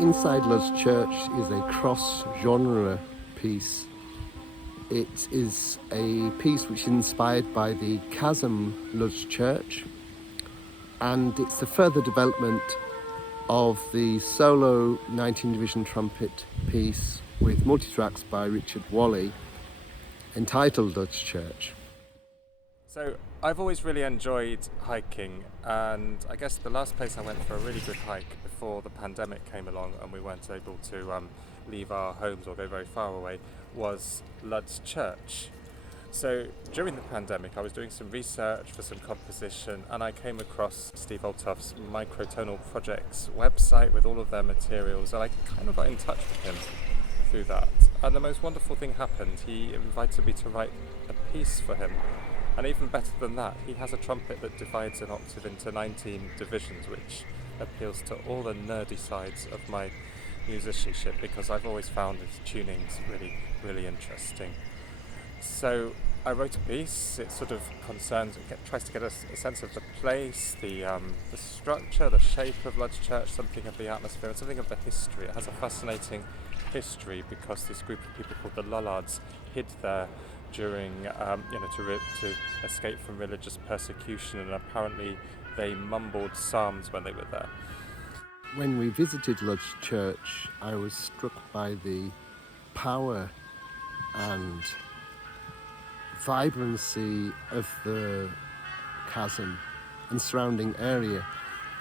Inside Lud's Church is a cross-genre piece. It is a piece which is inspired by the chasm Lud's Church, and it's a further development of the solo 19 division trumpet piece with multi-tracks by Richard Whalley entitled Lud's Church. So I've always really enjoyed hiking, and I guess the last place I went for a really good hike before the pandemic came along and we weren't able to leave our homes or go very far away was Lud's Church. So during the pandemic I was doing some research for some composition, and I came across Steve Altoft's Microtonal Projects website with all of their materials, and I kind of got in touch with him through that. And the most wonderful thing happened. He invited me to write a piece for him. And even better than that, he has a trumpet that divides an octave into 19 divisions, which appeals to all the nerdy sides of my musicianship, because I've always found his tunings really, really interesting. So I wrote a piece. It sort of tries to get a sense of the place, the structure, the shape of Lud's Church, something of the atmosphere, and something of the history. It has a fascinating history because this group of people called the Lollards hid there during, to escape from religious persecution, and apparently they mumbled psalms when they were there. When we visited Lud's Church, I was struck by the power and vibrancy of the chasm and surrounding area,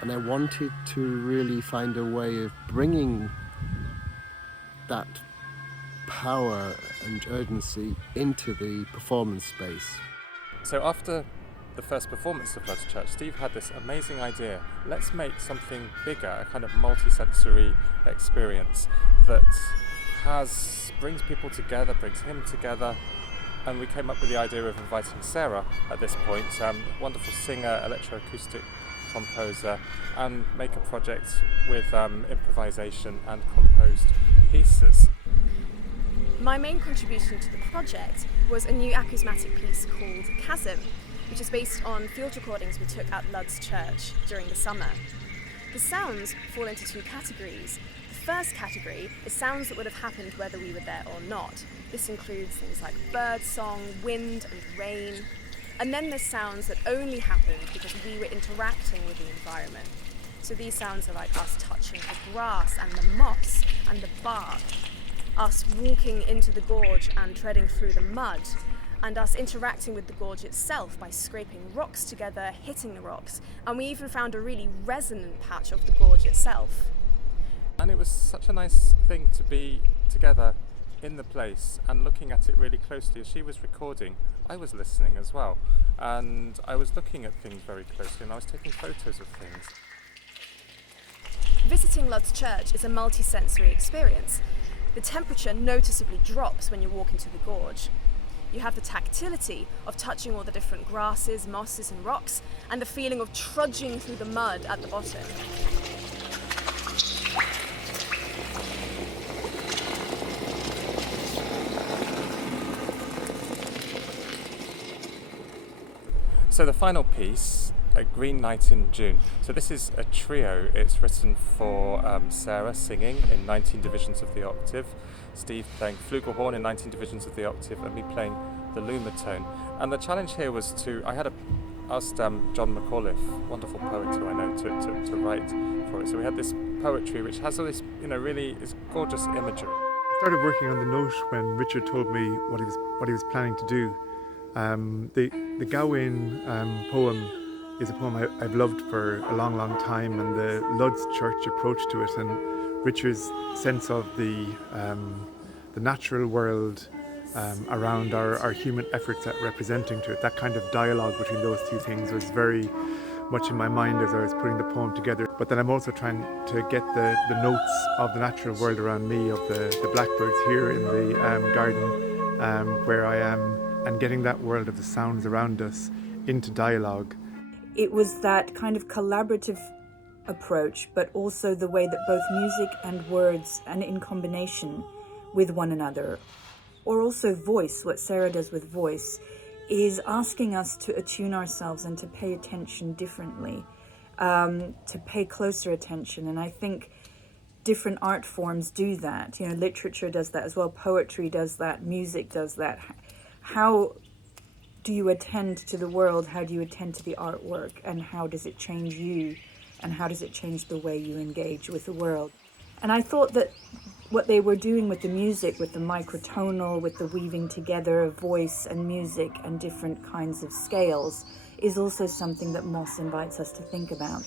and I wanted to really find a way of bringing that power and urgency into the performance space. So after the first performance of Lud's Church, Steve had this amazing idea. Let's make something bigger, a kind of multi-sensory experience that brings people together, brings him together. And we came up with the idea of inviting Sarah at this point, wonderful singer, electroacoustic composer, and make a project with improvisation and composed pieces. My main contribution to the project was a new acousmatic piece called Chasm, which is based on field recordings we took at Lud's Church during the summer. The sounds fall into two categories. The first category is sounds that would have happened whether we were there or not. This includes things like bird song, wind and rain. And then there's sounds that only happened because we were interacting with the environment. So these sounds are like us touching the grass and the moss and the bark, us walking into the gorge and treading through the mud, and us interacting with the gorge itself by scraping rocks together, hitting the rocks, and we even found a really resonant patch of the gorge itself. And it was such a nice thing to be together in the place and looking at it really closely. As she was recording, I was listening as well, and I was looking at things very closely, and I was taking photos of things. Visiting Lud's Church is a multi-sensory experience. The temperature noticeably drops when you walk into the gorge. You have the tactility of touching all the different grasses, mosses and rocks, and the feeling of trudging through the mud at the bottom. So the final piece, A Green Night in June. So this is a trio. It's written for Sarah singing in 19 divisions of the octave, Steve playing flugelhorn in 19 divisions of the octave, and me playing the lumatone. And the challenge here was I had asked John McAuliffe, wonderful poet who I know, to write for it. So we had this poetry which has all this, really is gorgeous imagery. I started working on the note when Richard told me what he was planning to do. The Gawain poem is a poem I've loved for a long, long time, and the Lud's Church approach to it, and Richard's sense of the natural world around our human efforts at representing to it. That kind of dialogue between those two things was very much in my mind as I was putting the poem together. But then I'm also trying to get the notes of the natural world around me, of the blackbirds here in the garden where I am, and getting that world of the sounds around us into dialogue. It was that kind of collaborative approach, but also the way that both music and words, and in combination with one another, or also voice, what Sarah does with voice, is asking us to attune ourselves and to pay attention differently, to pay closer attention. And I think different art forms do that. You know, literature does that as well, poetry does that, music does that. How do you attend to the world? How do you attend to the artwork? And how does it change you? And how does it change the way you engage with the world? And I thought that what they were doing with the music, with the microtonal, with the weaving together of voice and music and different kinds of scales, is also something that Moss invites us to think about.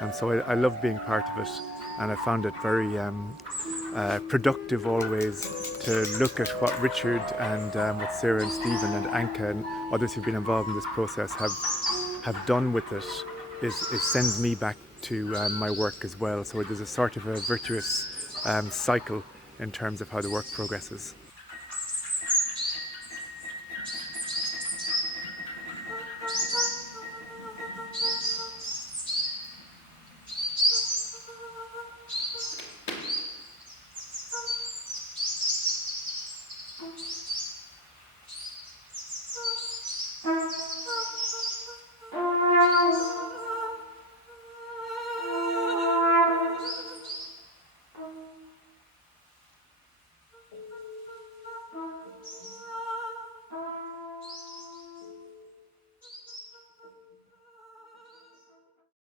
And so I love being part of it, and I found it very productive always to look at what Richard and what Sarah and Stephen and Anke and others who've been involved in this process have done with it. It sends me back to my work as well. So there's a sort of a virtuous cycle in terms of how the work progresses.